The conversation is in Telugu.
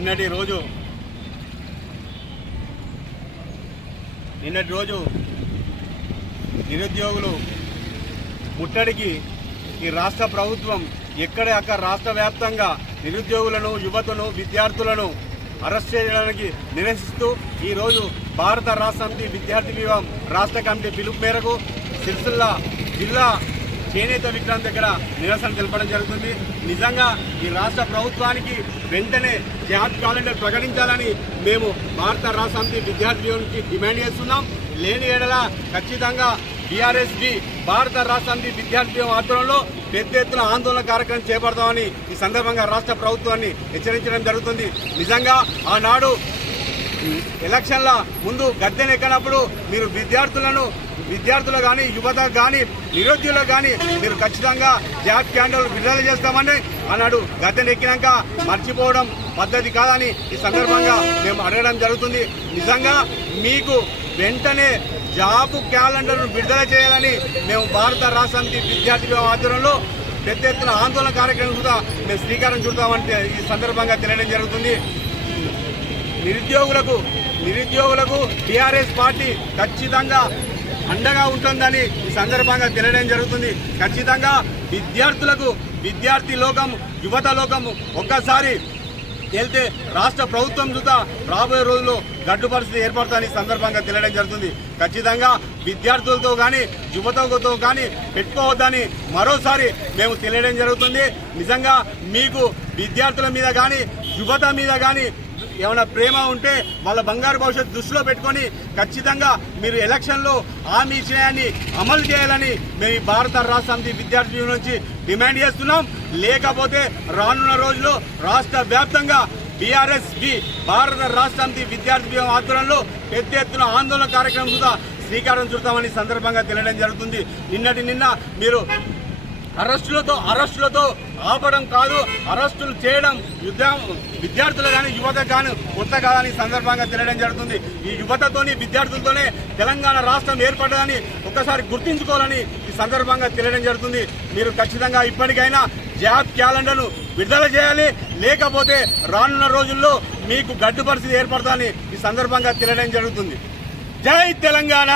నిన్నటి రోజు నిన్నటి రోజు నిరుద్యోగులు ముట్టడికి ఈ రాష్ట్ర ప్రభుత్వం ఎక్కడ అక్కడ రాష్ట్ర వ్యాప్తంగా నిరుద్యోగులను యువతను విద్యార్థులను అరెస్ట్ చేయడానికి నిరసిస్తూ ఈరోజు భారత రాష్ట్ర సమితి విద్యార్థి విభాగం రాష్ట్ర కమిటీ పిలుపు మేరకు సిరిసిల్ల జిల్లా చేనేత విక్రాంత్ దగ్గర నిరసన తెలపడం జరుగుతుంది. నిజంగా ఈ రాష్ట్ర ప్రభుత్వానికి వెంటనే జాబ్ క్యాలెండర్ ప్రకటించాలని మేము భారత రాష్ట్ర విద్యార్థి నుంచి డిమాండ్ చేస్తున్నాం. లేని ఏడల ఖచ్చితంగా బీఆర్ఎస్బి భారత రాష్ట్ర సమితి విద్యార్థి ఆధ్వర్యంలో పెద్ద ఎత్తున ఆందోళన కార్యక్రమం చేపడతామని ఈ సందర్భంగా రాష్ట్ర ప్రభుత్వాన్ని హెచ్చరించడం జరుగుతుంది. నిజంగా ఆనాడు ఎలక్షన్ల ముందు గద్దెనెక్కనప్పుడు మీరు విద్యార్థులను విద్యార్థులు కానీ యువత కానీ నిరుద్యోగులు కానీ మీరు ఖచ్చితంగా జాబ్ క్యాండల్ విడుదల చేస్తామని అన్నాడు. గద్దెనెక్కినాక మర్చిపోవడం పద్ధతి కాదని ఈ సందర్భంగా మేము అడగడం జరుగుతుంది. నిజంగా మీకు వెంటనే జాబ్ క్యాలెండర్ను విడుదల చేయాలని మేము భారత రాష్ట్రానికి విద్యార్థుల విద్యార్థి ఆధ్వర్యంలో పెద్ద ఎత్తున ఆందోళన కార్యక్రమం కూడా మేము శ్రీకారం చుడతామంటే ఈ సందర్భంగా తెలియడం జరుగుతుంది. నిరుద్యోగులకు నిరుద్యోగులకు టీఆర్ఎస్ పార్టీ ఖచ్చితంగా అండగా ఉంటుందని ఈ సందర్భంగా తెలియడం జరుగుతుంది. ఖచ్చితంగా విద్యార్థులకు విద్యార్థి లోకం యువత లోకం ఒక్కసారి వెళ్తే రాష్ట్ర ప్రభుత్వం చూత రాబోయే రోజుల్లో గడ్డు పరిస్థితి ఏర్పడుతుందని సందర్భంగా తెలియడం జరుగుతుంది. ఖచ్చితంగా విద్యార్థులతో కానీ యువతతో కానీ పెట్టుకోవద్దని మరోసారి మేము తెలియడం జరుగుతుంది. నిజంగా మీకు విద్యార్థుల మీద కానీ యువత మీద కానీ ఏమైనా ప్రేమ ఉంటే వాళ్ళ బంగారు భవిష్యత్తు దృష్టిలో పెట్టుకొని ఖచ్చితంగా మీరు ఎలక్షన్లో హామీ ఇచ్చినాయని అమలు చేయాలని మేము ఈ భారత రాష్ట్ర సమితి విద్యార్థి నుంచి డిమాండ్ చేస్తున్నాం. లేకపోతే రానున్న రోజుల్లో రాష్ట్ర వ్యాప్తంగా బీఆర్ఎస్ బి భారత రాష్ట్ర సమితి విద్యార్థి వ్యూహం ఆధ్వర్యంలో పెద్ద ఎత్తున ఆందోళన కార్యక్రమం కూడా శ్రీకారం చుడతామని సందర్భంగా తెలియడం జరుగుతుంది. నిన్నటి నిన్న మీరు అరెస్టులతో అరెస్టులతో ఆపడం కాదు అరెస్టులు చేయడం విద్యా విద్యార్థులు కానీ యువత కానీ కొత్త కాదని సందర్భంగా తెలియడం జరుగుతుంది. ఈ యువతతోని విద్యార్థులతోనే తెలంగాణ రాష్ట్రం ఏర్పడదని ఒక్కసారి గుర్తించుకోవాలని ఈ సందర్భంగా తెలియడం జరుగుతుంది. మీరు ఖచ్చితంగా ఇప్పటికైనా జాబ్ క్యాలెండర్ను విడుదల చేయాలి. లేకపోతే రానున్న రోజుల్లో మీకు గడ్డు పరిస్థితి ఏర్పడతాని ఈ సందర్భంగా తెలియడం జరుగుతుంది. జై తెలంగాణ!